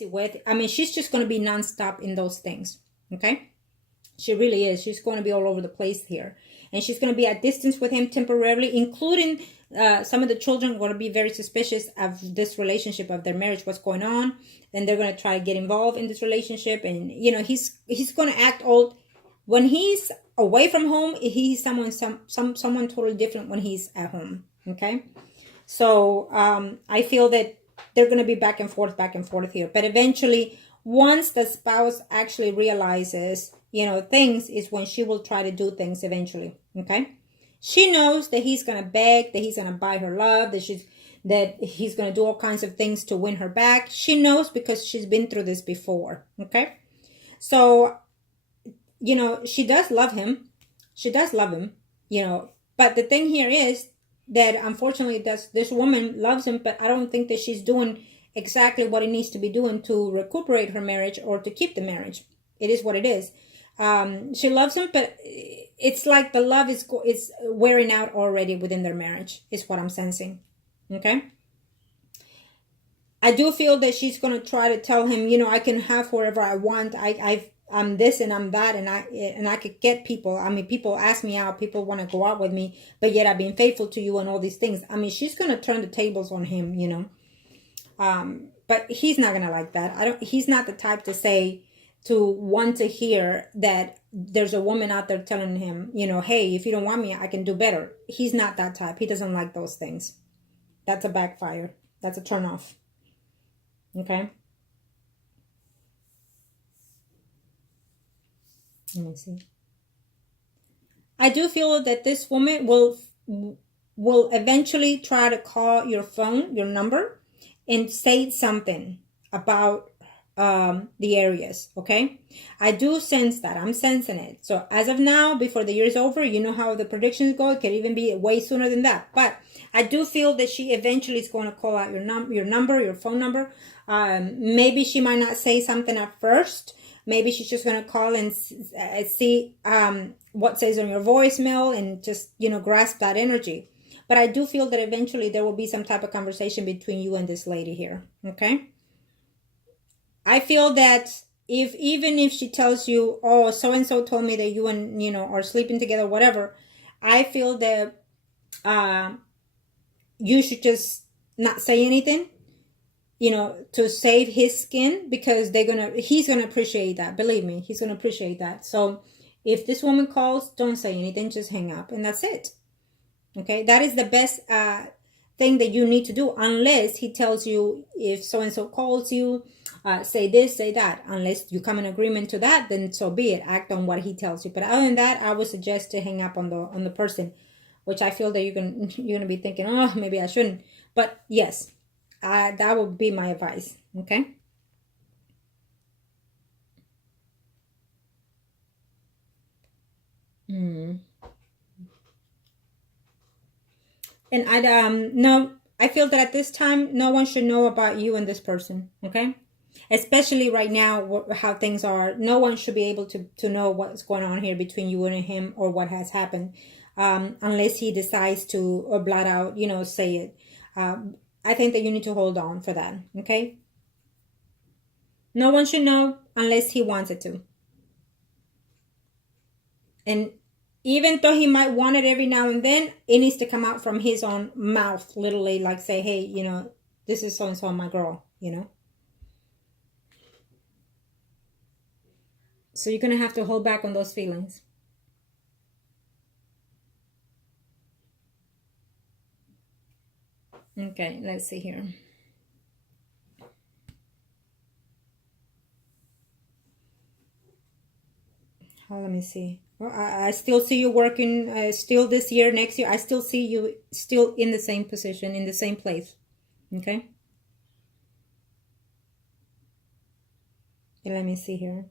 with, I mean, she's just going to be nonstop in those things. Okay. She really is. She's going to be all over the place here. And she's going to be at distance with him temporarily, including some of the children are going to be very suspicious of this relationship, of their marriage, what's going on. And they're going to try to get involved in this relationship. And, you know, he's going to act old. When he's away from home, he's someone totally different when he's at home. Okay. So I feel that they're going to be back and forth here. But eventually, once the spouse actually realizes, you know, things, is when she will try to do things eventually. Okay. She knows that he's going to beg, that he's going to buy her love, that he's going to do all kinds of things to win her back. She knows because she's been through this before. Okay. So, you know, she does love him. She does love him, you know, but the thing here is that unfortunately this woman loves him, but I don't think that she's doing exactly what it needs to be doing to recuperate her marriage or to keep the marriage. It is what it is. She loves him, but it's like the love is wearing out already within their marriage, is what I'm sensing. Okay. I do feel that she's going to try to tell him, you know, I can have whoever I want. I'm this and I'm that, and I could get people. I mean, people ask me out, people want to go out with me, but yet I've been faithful to you and all these things. I mean, she's going to turn the tables on him, you know. But he's not going to like that. He's not the type to want to hear that there's a woman out there telling him, you know, hey, if you don't want me, I can do better. He's not that type. He doesn't like those things. That's a backfire. That's a turn off. Okay. Let me see. I do feel that this woman will eventually try to call your phone, your number, and say something about the areas. Okay. I do sense that. I'm sensing it. So as of now, before the year is over, you know how the predictions go. It could even be way sooner than that. But I do feel that she eventually is going to call out your number, your phone number. Maybe she might not say something at first. Maybe she's just going to call and see what says on your voicemail and just, you know, grasp that energy. But I do feel that eventually there will be some type of conversation between you and this lady here. Okay. I feel that even if she tells you, oh, so-and-so told me that you and, you know, are sleeping together, whatever, I feel that you should just not say anything, you know, to save his skin, because he's going to appreciate that. Believe me, he's going to appreciate that. So if this woman calls, don't say anything, just hang up, and that's it. Okay. That is the best thing that you need to do, unless he tells you, if so-and-so calls you, say this, say that. Unless you come in agreement to that, then so be it. Act on what he tells you. But other than that, I would suggest to hang up on the person, which I feel that you're gonna be thinking, oh, maybe I shouldn't. But yes, that would be my advice. Okay. And I feel that at this time, no one should know about you and this person. Okay. Especially right now, how things are, no one should be able to know what's going on here between you and him, or what has happened, unless he decides to blot out, you know, say it. I think that you need to hold on for that. Okay. No one should know unless he wants it to. And even though he might want it every now and then, it needs to come out from his own mouth, literally, like say, hey, you know, this is so-and-so, my girl, you know. So you're going to have to hold back on those feelings. Okay, let's see here. Let me see. Well, I still see you working, still this year, next year. I still see you still in the same position, in the same place. Okay? And let me see here.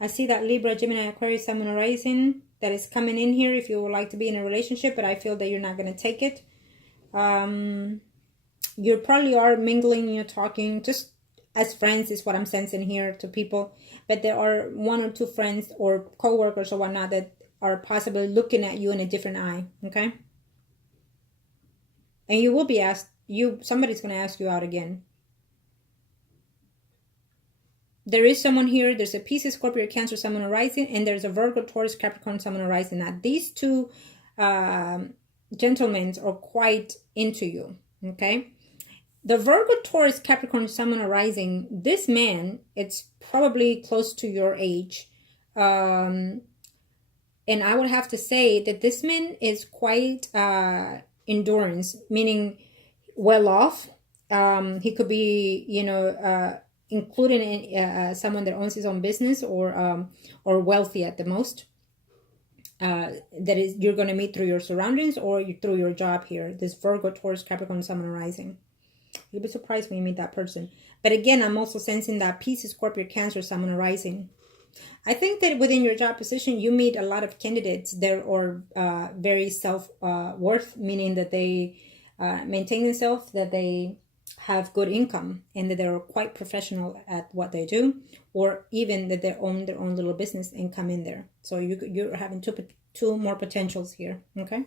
I see that Libra, Gemini, Aquarius, Sun, Moon, Rising that is coming in here if you would like to be in a relationship, but I feel that you're not going to take it. You probably are mingling, you're talking just as friends is what I'm sensing here to people, but there are one or two friends or co-workers or whatnot that are possibly looking at you in a different eye. Okay. And you will be asked, somebody's going to ask you out again. There is someone here. There's a Pisces, Scorpio, Cancer, Sun, Moon, Rising, and there's a Virgo, Taurus, Capricorn, Sun, Moon, Rising. Now, these two gentlemen are quite into you, okay? The Virgo, Taurus, Capricorn, Sun, Moon, Rising, this man, it's probably close to your age. And I would have to say that this man is quite endurance, meaning well off. He could be, you know, including someone that owns his own business or wealthy at the most. That is, you're going to meet through your surroundings or through your job here. This Virgo, Taurus, Capricorn, Sun, Moon, Rising. You'll be surprised when you meet that person. But again, I'm also sensing that Pisces, Scorpio, Cancer, Sun, Moon, Rising. I think that within your job position, you meet a lot of candidates that are very self-worth, meaning that they maintain themselves, that they have good income, and that they're quite professional at what they do, or even that they own their own little business and come in there. So you're having two more potentials here, okay?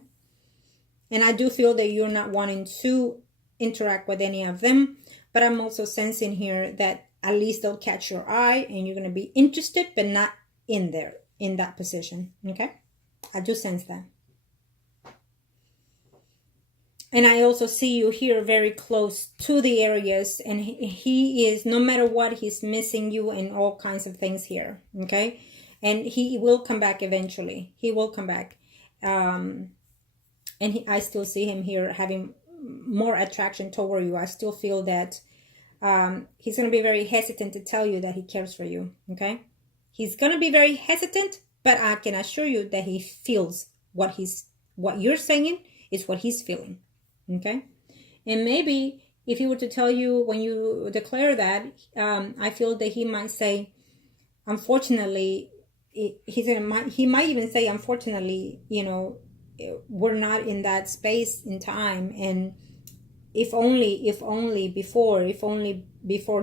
And I do feel that you're not wanting to interact with any of them, but I'm also sensing here that at least they'll catch your eye and you're going to be interested, but not in there, in that position, okay? I do sense that. And I also see you here very close to the areas, and he is, no matter what, he's missing you and all kinds of things here, okay? And he will come back eventually. He will come back. And I still see him here having more attraction toward you. I still feel that he's going to be very hesitant to tell you that he cares for you, okay? He's going to be very hesitant, but I can assure you that he feels what you're saying is what he's feeling. Okay, and maybe if he were to tell you when you declare that, I feel that he might say, unfortunately, he might even say, unfortunately, you know, we're not in that space in time, and if only before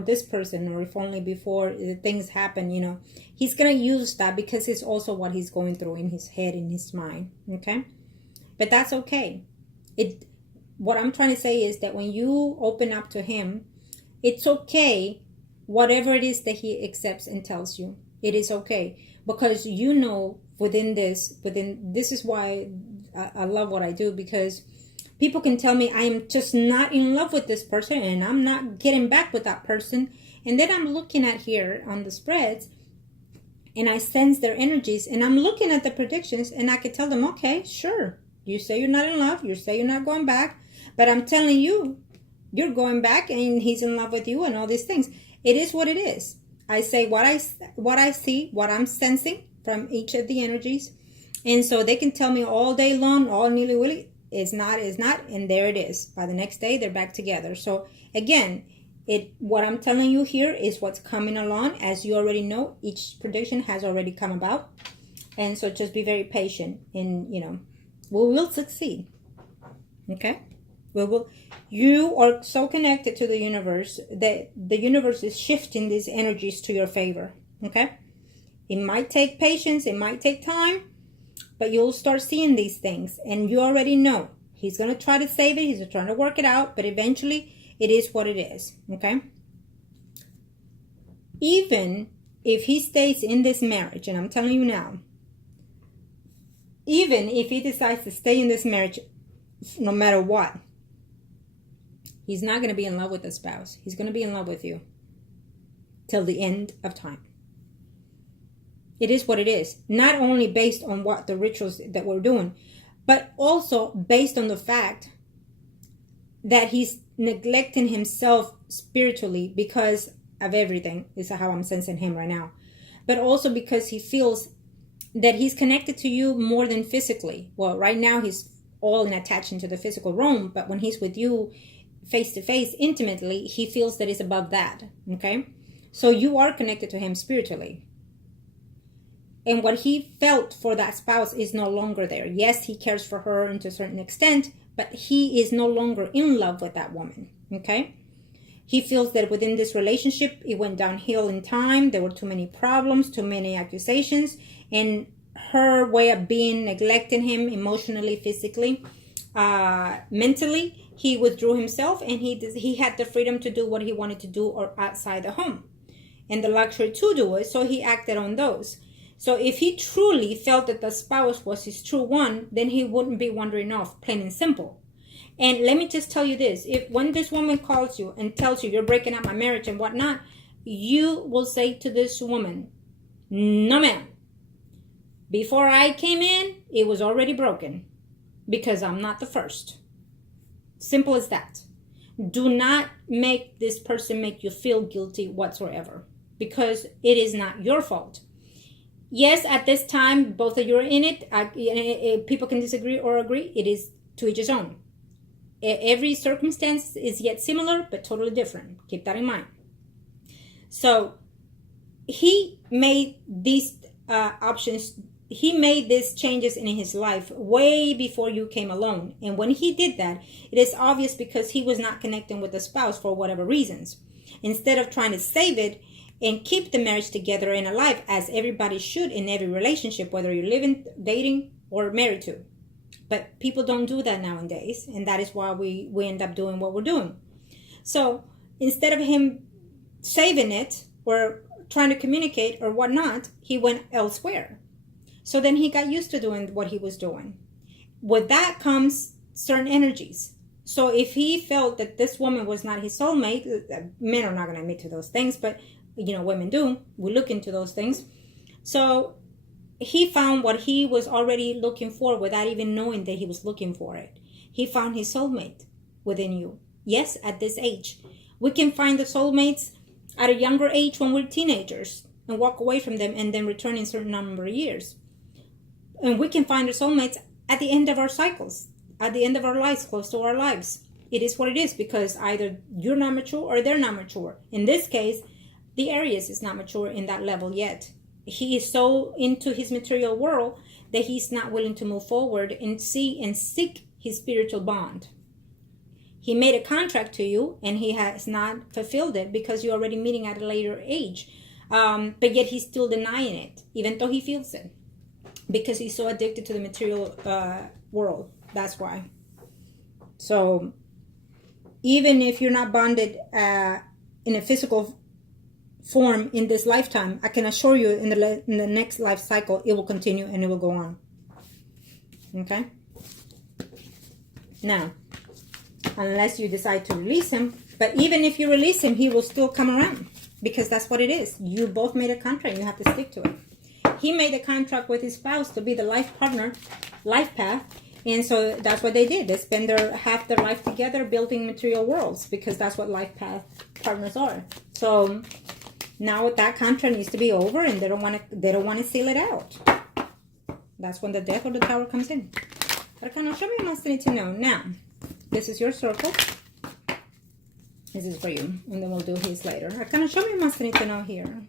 this person, or if only before things happen, you know, he's gonna use that because it's also what he's going through in his head, in his mind. Okay, but that's okay. What I'm trying to say is that when you open up to him, it's okay, whatever it is that he accepts and tells you. It is okay. Because you know within this is why I love what I do, because people can tell me I am just not in love with this person and I'm not getting back with that person. And then I'm looking at here on the spreads and I sense their energies and I'm looking at the predictions and I can tell them, okay, sure. You say you're not in love. You say you're not going back. But I'm telling you, you're going back and he's in love with you and all these things. It is what it is. I say what I see, what I'm sensing from each of the energies. And so they can tell me all day long, all nilly-willy, it's not, and there it is. By the next day, they're back together. So again, what I'm telling you here is what's coming along. As you already know, each prediction has already come about. And so just be very patient and, you know, we will succeed. Okay? You are so connected to the universe that the universe is shifting these energies to your favor. Okay? It might take patience, it might take time, but you'll start seeing these things and you already know. He's going to try to save it, he's trying to work it out, but eventually it is what it is. Okay? Even if he stays in this marriage, and I'm telling you now, even if he decides to stay in this marriage, no matter what, he's not going to be in love with the spouse. He's going to be in love with you till the end of time. It is what it is. Not only based on what the rituals that we're doing, but also based on the fact that he's neglecting himself spiritually because of everything. This is how I'm sensing him right now. But also because he feels that he's connected to you more than physically. Well, right now he's all in attaching to the physical realm, but when he's with you face to face intimately, he feels that it's above that. Okay? So you are connected to him spiritually. And what he felt for that spouse is no longer there. Yes, he cares for her to a certain extent, but he is no longer in love with that woman. Okay? He feels that within this relationship, it went downhill in time. There were too many problems, too many accusations, and her way of being neglecting him emotionally, physically, mentally, he withdrew himself, and he had the freedom to do what he wanted to do or outside the home, and the luxury to do it. So he acted on those. So if he truly felt that the spouse was his true one, then he wouldn't be wandering off, plain and simple. And let me just tell you this. When this woman calls you and tells you you're breaking up my marriage and whatnot, you will say to this woman, no ma'am. Before I came in, it was already broken because I'm not the first. Simple as that. Do not make this person make you feel guilty whatsoever, because it is not your fault. Yes, at this time, both of you are in it. People can disagree or agree. It is to each his own. Every circumstance is yet similar, but totally different. Keep that in mind. So he made these options. He made these changes in his life way before you came along. And when he did that, it is obvious because he was not connecting with the spouse for whatever reasons. Instead of trying to save it and keep the marriage together and alive, as everybody should in every relationship, whether you're living, dating, or married to. But people don't do that nowadays, and that is why we end up doing what we're doing. So instead of him saving it or trying to communicate or whatnot, he went elsewhere. So then he got used to doing what he was doing. With that comes certain energies. So if he felt that this woman was not his soulmate, men are not going to admit to those things, but women do. We look into those things. So he found what he was already looking for without even knowing that he was looking for it. He found his soulmate within you. Yes, at this age. We can find the soulmates at a younger age when we're teenagers and walk away from them and then return in a certain number of years. And we can find our soulmates at the end of our cycles, at the end of our lives, close to our lives. It is what it is, because either you're not mature or they're not mature. In this case, the Aries is not mature in that level yet. He is so into his material world that he's not willing to move forward and seek his spiritual bond. He made a contract to you and he has not fulfilled it because you're already meeting at a later age. But yet he's still denying it, even though he feels it, because he's so addicted to the material world. That's why. So even if you're not bonded in a physical form in this lifetime, I can assure you in the next life cycle, it will continue and it will go on. Okay? Now, unless you decide to release him, but even if you release him, he will still come around, because that's what it is. You both made a contract. You have to stick to it. He made a contract with his spouse to be the life partner, life path. And so that's what they did. They spend half their life together building material worlds, because that's what life path partners are. So now that contract needs to be over, and they don't want to seal it out. That's when the death or the tower comes in. Arcana, show me what else you need to know. Now, this is your circle. This is for you, and then we'll do his later. Arcana, show me what else you need to know here.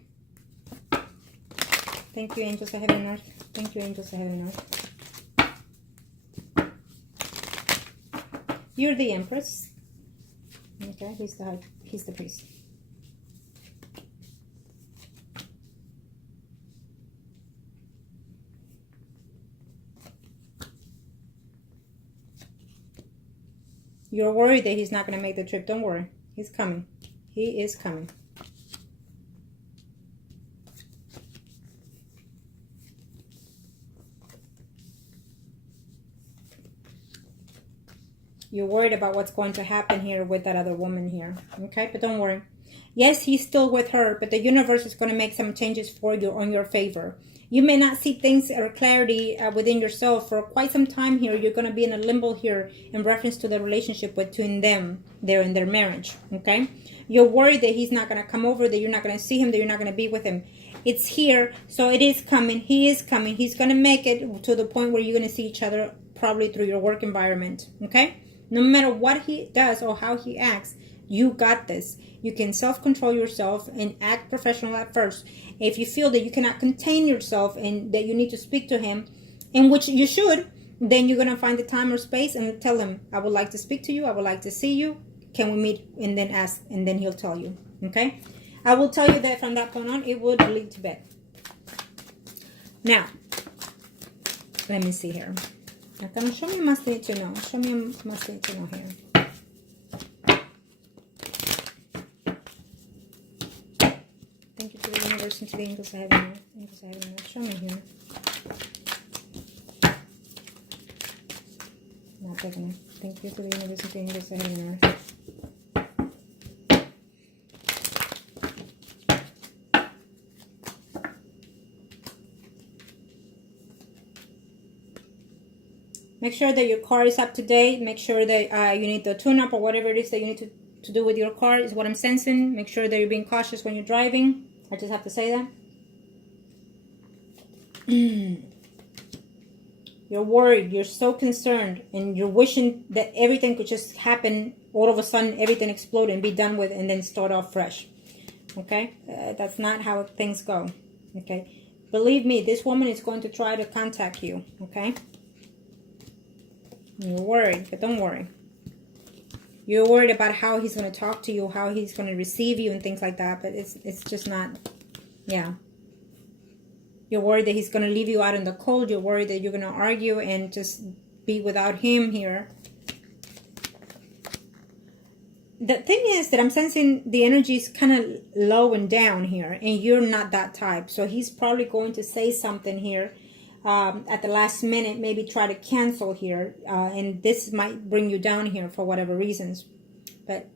Thank you, angels of heaven and earth. Thank you, angels of heaven and earth. You're the Empress. Okay, he's the priest. You're worried that he's not going to make the trip. Don't worry. He's coming. He is coming. You're worried about what's going to happen here with that other woman here. Okay, but don't worry. Yes, he's still with her, but the universe is going to make some changes for you on your favor. You may not see things or clarity within yourself for quite some time here. You're going to be in a limbo here in reference to the relationship between them there in their marriage. Okay, you're worried that he's not going to come over, that you're not going to see him, that you're not going to be with him. It's here, so it is coming. He is coming. He's going to make it to the point where you're going to see each other, probably through your work environment. Okay, no matter what he does or how he acts, you got this. You can self-control yourself and act professional at first. If you feel that you cannot contain yourself and that you need to speak to him, in which you should, then you're going to find the time or space and tell him, I would like to speak to you. I would like to see you. Can we meet? And then ask, and then he'll tell you. Okay? I will tell you that from that point on, it would lead to bed. Now, let me see here. Show me must need to know. Show me must need to know here. universe, into the angels ahead of me. Angels ahead of me. Show me here. Not taking it. Thank you to the universe, into the angels ahead of me. Make sure that your car is up to date. Make sure that you need the tune-up or whatever it is that you need to do with your car is what I'm sensing. Make sure that you're being cautious when you're driving. I just have to say that. You're worried. You're so concerned. And you're wishing that everything could just happen. All of a sudden, everything explode and be done with and then start off fresh. Okay? That's not how things go. Okay? Believe me, this woman is going to try to contact you. Okay? You're worried, but don't worry. You're worried about how he's going to talk to you, how he's going to receive you and things like that, but it's just not, yeah. You're worried that he's going to leave you out in the cold. You're worried that you're going to argue and just be without him here. The thing is that I'm sensing the energy is kind of low and down here, and you're not that type. So he's probably going to say something here. At the last minute, maybe try to cancel here, and this might bring you down here for whatever reasons, but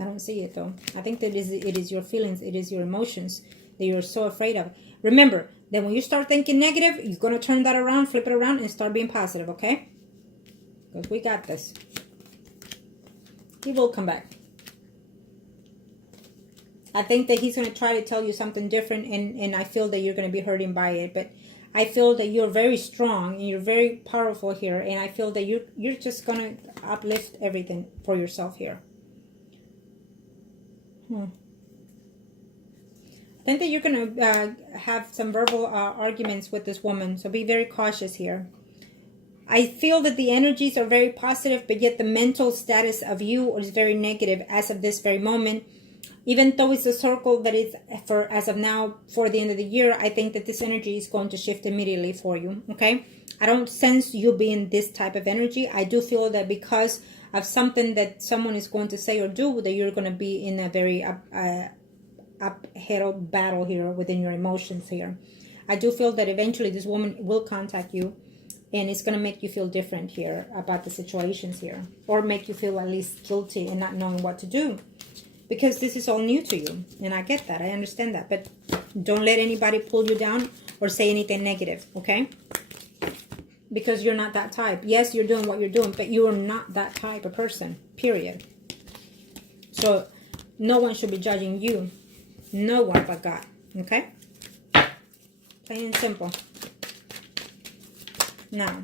I don't see it though. I think that it is your feelings, it is your emotions that you're so afraid of. Remember that when you start thinking negative, you're going to turn that around, flip it around, and start being positive, okay? Because we got this. He will come back. I think that he's going to try to tell you something different, and I feel that you're going to be hurting by it, but I feel that you're very strong and you're very powerful here, and I feel that you're just going to uplift everything for yourself here. I think that you're going to have some verbal arguments with this woman, so be very cautious here. I feel that the energies are very positive, but yet the mental status of you is very negative as of this very moment. Even though it's a circle that is for as of now for the end of the year, I think that this energy is going to shift immediately for you, okay? I don't sense you being this type of energy. I do feel that because of something that someone is going to say or do, that you're going to be in a very uphill battle here within your emotions here. I do feel that eventually this woman will contact you, and it's going to make you feel different here about the situations here, or make you feel at least guilty and not knowing what to do. Because this is all new to you. And I get that. I understand that. But don't let anybody pull you down or say anything negative. Okay? Because you're not that type. Yes, you're doing what you're doing. But you are not that type of person. Period. So, no one should be judging you. No one but God. Okay? Plain and simple. Now,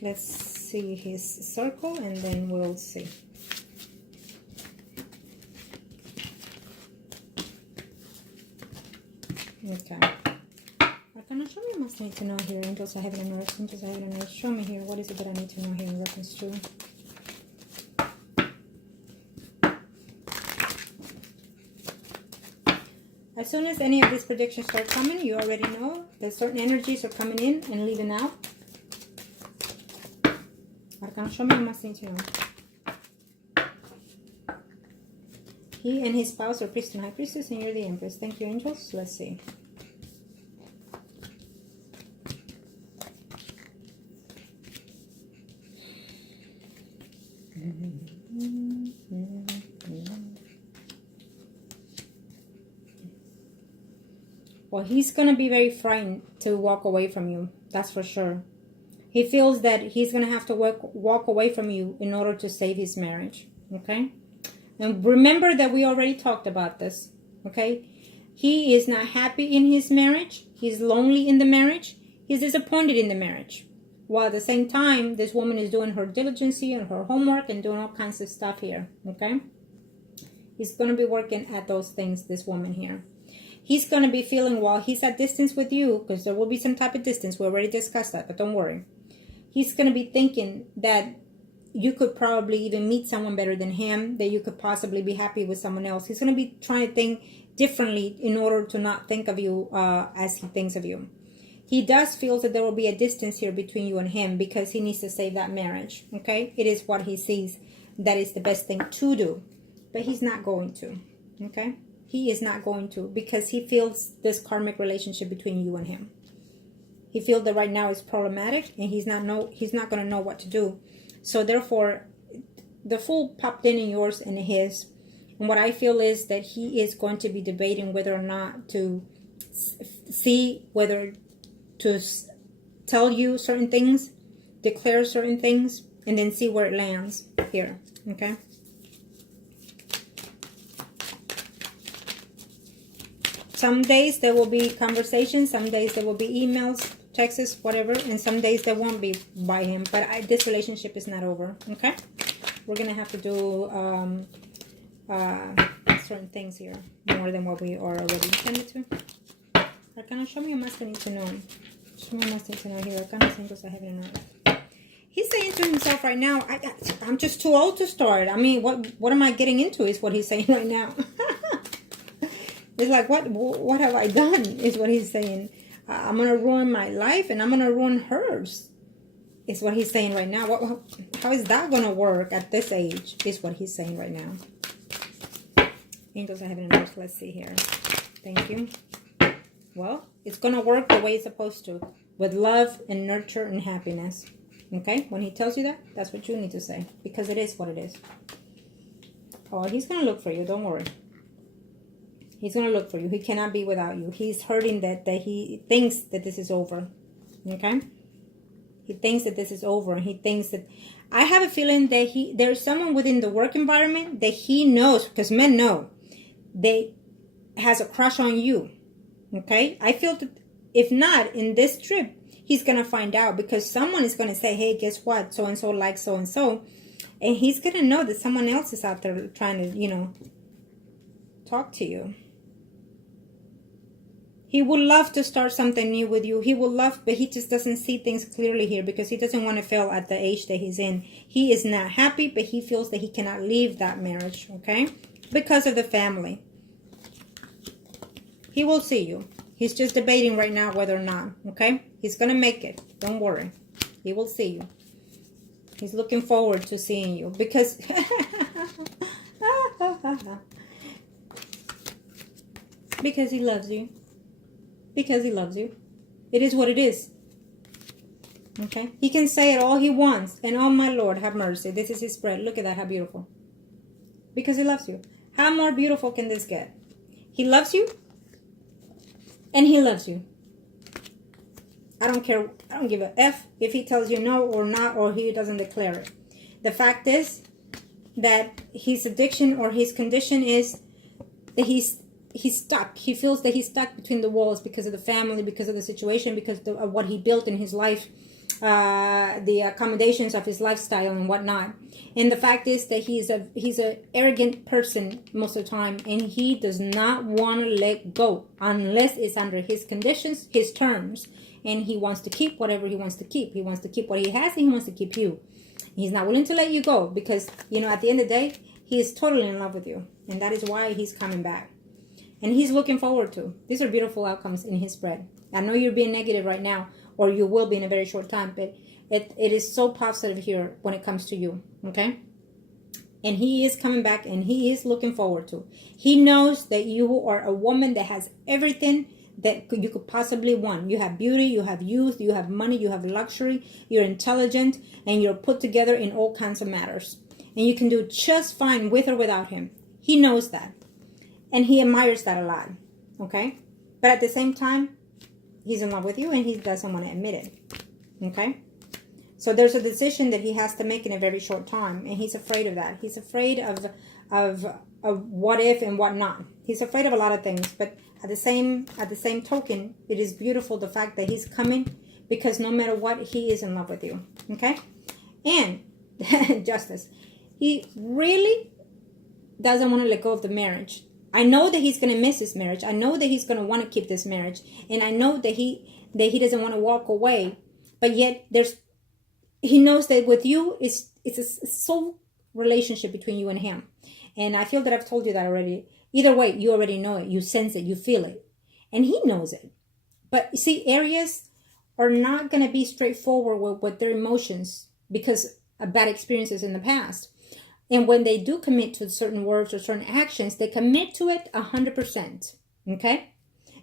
let's see his circle. And then we'll see. Okay. Arcana, show me what I need to know here. Angels are heaven and earth. Angels are heaven and earth. Show me here. What is it that I need to know here in reference to? As soon as any of these predictions start coming, you already know that certain energies are coming in and leaving out. Arcana, show me what I need to know. He and his spouse are priest and high priestess, and you're the empress. Thank you, angels. Let's see. Well, he's going to be very frightened to walk away from you. That's for sure. He feels that he's going to have to walk away from you in order to save his marriage. Okay? And remember that we already talked about this, okay? He is not happy in his marriage. He's lonely in the marriage. He's disappointed in the marriage. While at the same time, this woman is doing her diligence and her homework and doing all kinds of stuff here, okay? He's going to be working at those things, this woman here. He's going to be feeling, while he's at distance with you, because there will be some type of distance. We already discussed that, but don't worry. He's going to be thinking that you could probably even meet someone better than him, that you could possibly be happy with someone else. He's going to be trying to think differently in order to not think of you as he thinks of you. He does feel that there will be a distance here between you and him because he needs to save that marriage, okay? It is what he sees that is the best thing to do, but he's not going to, okay? He is not going to, because he feels this karmic relationship between you and him. He feels that right now is problematic, and he's not going to know what to do. So therefore, the Fool popped in yours and his. And what I feel is that he is going to be debating whether or not to see, whether to tell you certain things, declare certain things, and then see where it lands here. Okay? Some days there will be conversations, some days there will be emails, texts, whatever, and some days there won't be by him. But this relationship is not over. Okay? We're going to have to do certain things here, more than what we are already intended to. Arcana, show me a master need to know. Show me a master need to know here. Arcana, singles I have in earth. He's saying to himself right now, I'm just too old to start. I mean, what am I getting into is what he's saying right now. It's like, what have I done, is what he's saying. I'm going to ruin my life, and I'm going to ruin hers, is what he's saying right now. How is that going to work at this age, is what he's saying right now. Angels, I have an earth. Let's see here. Thank you. Well, it's going to work the way it's supposed to, with love and nurture and happiness. Okay? When he tells you that, that's what you need to say, because it is what it is. Oh, he's going to look for you. Don't worry. He's going to look for you. He cannot be without you. He's hurting that he thinks that this is over. Okay? He thinks that this is over. And he thinks that... I have a feeling that there's someone within the work environment that he knows, because men know, they has a crush on you. Okay? I feel that if not, in this trip, he's going to find out, because someone is going to say, hey, guess what? So-and-so likes so-and-so. And he's going to know that someone else is out there trying to, talk to you. He would love to start something new with you. He would love, but he just doesn't see things clearly here, because he doesn't want to fail at the age that he's in. He is not happy, but he feels that he cannot leave that marriage, okay? Because of the family. He will see you. He's just debating right now whether or not, okay? He's going to make it. Don't worry. He will see you. He's looking forward to seeing you, because... because he loves you. Because he loves you. It is what it is. Okay? He can say it all he wants. And oh my Lord, have mercy. This is his spread. Look at that. How beautiful. Because he loves you. How more beautiful can this get? He loves you. And he loves you. I don't care. I don't give a F if he tells you no or not, or he doesn't declare it. The fact is that his addiction or his condition is that he's stuck. He feels that he's stuck between the walls because of the family, because of the situation, because of what he built in his life, the accommodations of his lifestyle and whatnot. And the fact is that he's a arrogant person most of the time, and he does not want to let go unless it's under his conditions, his terms, and he wants to keep whatever he wants to keep. He wants to keep what he has, and he wants to keep you. He's not willing to let you go because, at the end of the day, he is totally in love with you, and that is why he's coming back. And he's looking forward to. These are beautiful outcomes in his spread. I know you're being negative right now, or you will be in a very short time, but it is so positive here when it comes to you, okay? And he is coming back, and he is looking forward to. He knows that you are a woman that has everything that you could possibly want. You have beauty, you have youth, you have money, you have luxury, you're intelligent, and you're put together in all kinds of matters. And you can do just fine with or without him. He knows that. And he admires that a lot, okay? But at the same time, he's in love with you, and he doesn't want to admit it, okay? So there's a decision that he has to make in a very short time, and he's afraid of that. He's afraid of what if and what not. He's afraid of a lot of things, but at the same token, it is beautiful the fact that he's coming, because no matter what, he is in love with you, okay? And justice, he really doesn't want to let go of the marriage. I know that he's going to miss his marriage. I know that he's going to want to keep this marriage. And I know that he doesn't want to walk away. But yet he knows that with you, it's a soul relationship between you and him. And I feel that I've told you that already. Either way, you already know it. You sense it. You feel it. And he knows it. But see, Aries are not going to be straightforward with their emotions because of bad experiences in the past. And when they do commit to certain words or certain actions, they commit to it 100%. Okay?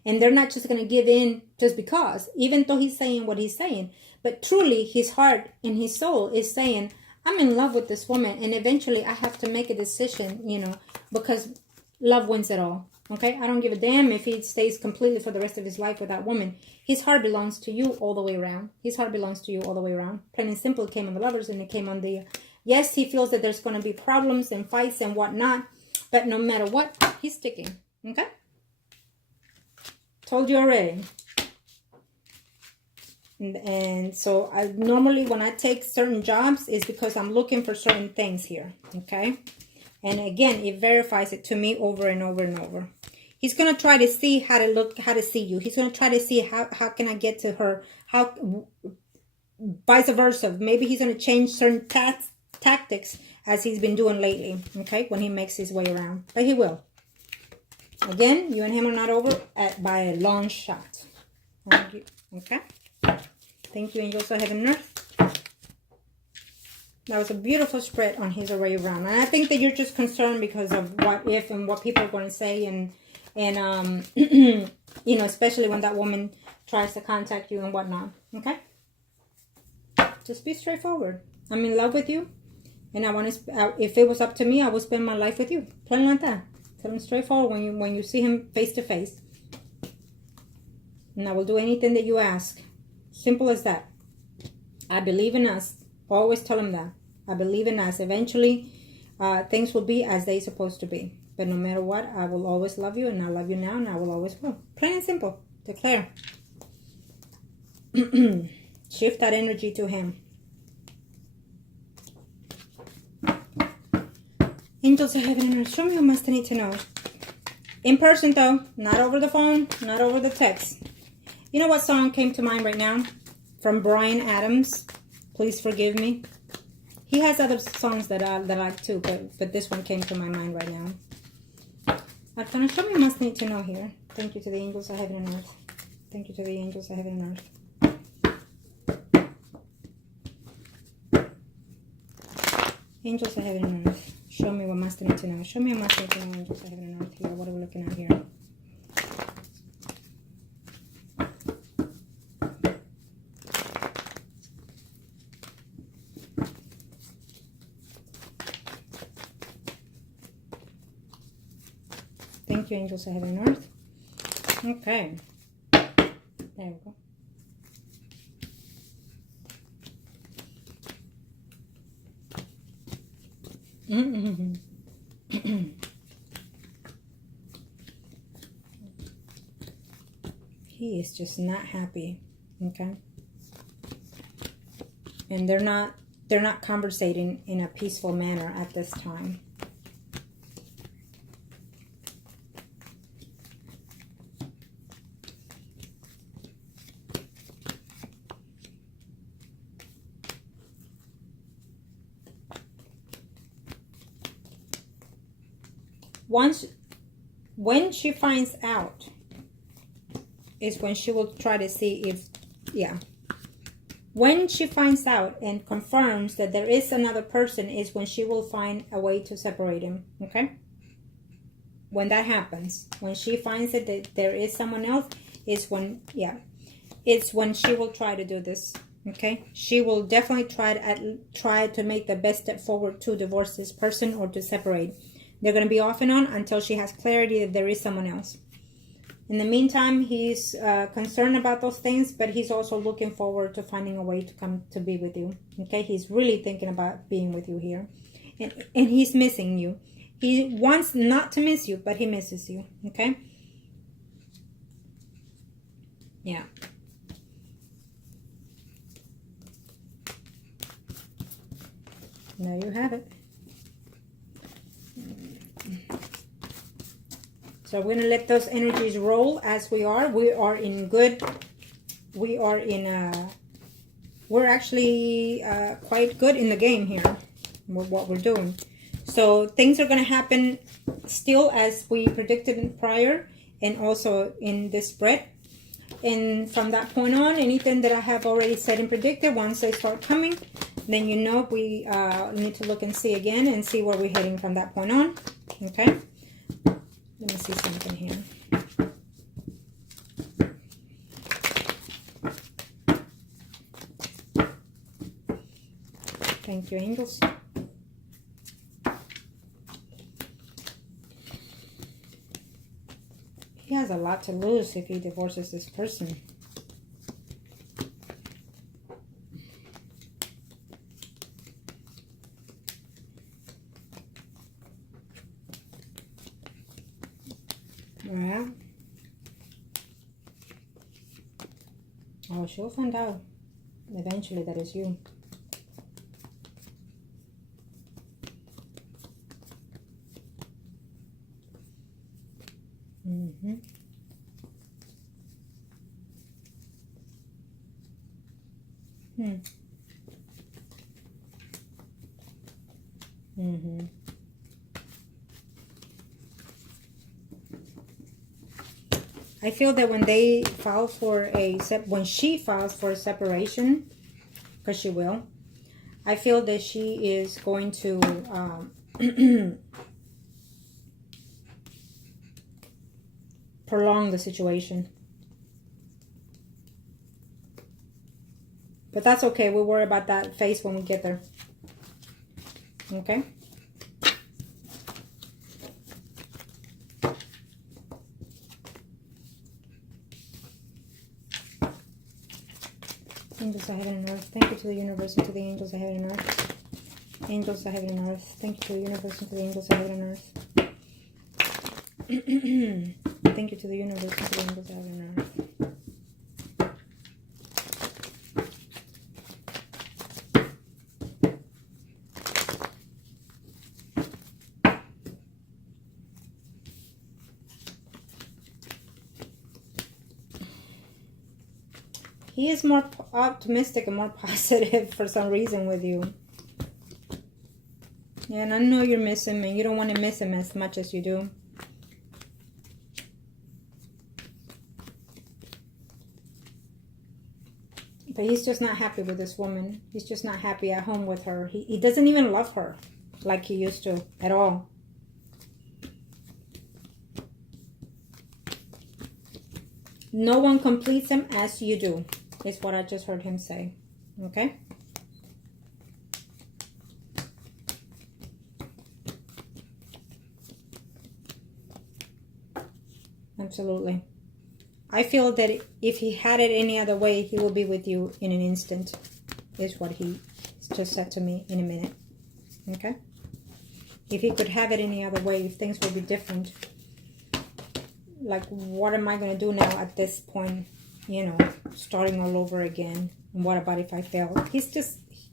And they're not just going to give in just because, even though he's saying what he's saying. But truly, his heart and his soul is saying, I'm in love with this woman. And eventually, I have to make a decision, you know, because love wins it all. Okay? I don't give a damn if he stays completely for the rest of his life with that woman. His heart belongs to you all the way around. His heart belongs to you all the way around. Plain and simple, it came on the lovers and it came on the... Yes, he feels that there's going to be problems and fights and whatnot. But no matter what, he's sticking. Okay? Told you already. And so I normally when I take certain jobs is because I'm looking for certain things here. Okay? And again, it verifies it to me over and over and over. He's going to try to see how to see you. He's going to try to see how can I get to her. How vice versa. Maybe he's going to change certain tactics as he's been doing lately. Okay? When he makes his way around. But he will. Again, you and him are not over by a long shot. Okay? Thank you, angels of heaven and earth. That was a beautiful spread on his array around. And I think that you're just concerned because of what if and what people are going to say. And you know, especially when that woman tries to contact you and whatnot. Okay? Just be straightforward. I'm in love with you. And I want to, if it was up to me, I would spend my life with you. Plain like that. Tell him straightforward when you see him face to face. And I will do anything that you ask. Simple as that. I believe in us. Always tell him that. I believe in us. Eventually, things will be as they're supposed to be. But no matter what, I will always love you. And I love you now. And I will always will. Plain and simple. Declare. Shift that energy to him. Angels of heaven and earth, show me what must I need to know. In person though, not over the phone, not over the text. You know what song came to mind right now? From Bryan Adams, Please Forgive Me. He has other songs that I like too, but this one came to my mind right now. Arcana, show me what must I need to know here. Thank you to the angels of heaven and earth. Thank you to the angels of heaven and earth. Angels of heaven and earth. Show me what must I need to know. Show me what must I need to know, angels of heaven and earth here. What are we looking at here? Thank you, angels of heaven and earth. Okay. There we go. He is just not happy. Okay. And they're not conversating in a peaceful manner at this time. When she finds out is when she will try to see if, when she finds out and confirms that there is another person is when she will find a way to separate him. Okay? When that happens, when she finds that there is someone else, is when, it's when she will try to do this. Okay? She will definitely try to make the best step forward to divorce this person or to separate. They're going to be off and on until she has clarity that there is someone else. In the meantime, he's concerned about those things, but he's also looking forward to finding a way to come to be with you. Okay? He's really thinking about being with you here. And he's missing you. He wants not to miss you, but he misses you. Okay? Yeah. There you have it. So we're going to let those energies roll as we are. We are in good. We are in we're actually quite good in the game here with what we're doing. So things are going to happen still as we predicted prior and also in this spread. And from that point on, anything that I have already said and predicted, once they start coming, then you know we need to look and see again and see where we're heading from that point on. Okay? Let me see something here. Thank you, angels. He has a lot to lose if he divorces this person. Yeah. Oh, she'll find out eventually that it's you. Mm-hmm. Mm-hmm. I feel that when they file for when she files for a separation, because she will, I feel that she is going to prolong the situation. But that's okay. We'll worry about that phase when we get there. Okay? Angels of heaven and earth, thank you to the universe and to the angels of heaven and earth. Angels of heaven and earth, thank you to the universe and to the angels of heaven and earth. Thank you to the universe and to the angels of heaven and earth. He is more optimistic and more positive for some reason with you. Yeah, and I know you're missing him and you don't want to miss him as much as you do. But he's just not happy with this woman. He's just not happy at home with her. He doesn't even love her like he used to at all. No one completes him as you do, is what I just heard him say. Okay? Absolutely. I feel that if he had it any other way, he will be with you in an instant, is what he just said to me in a minute. Okay? If he could have it any other way, if things would be different. Like, what am I going to do now at this point? You know, starting all over again. And what about if I fail? He's just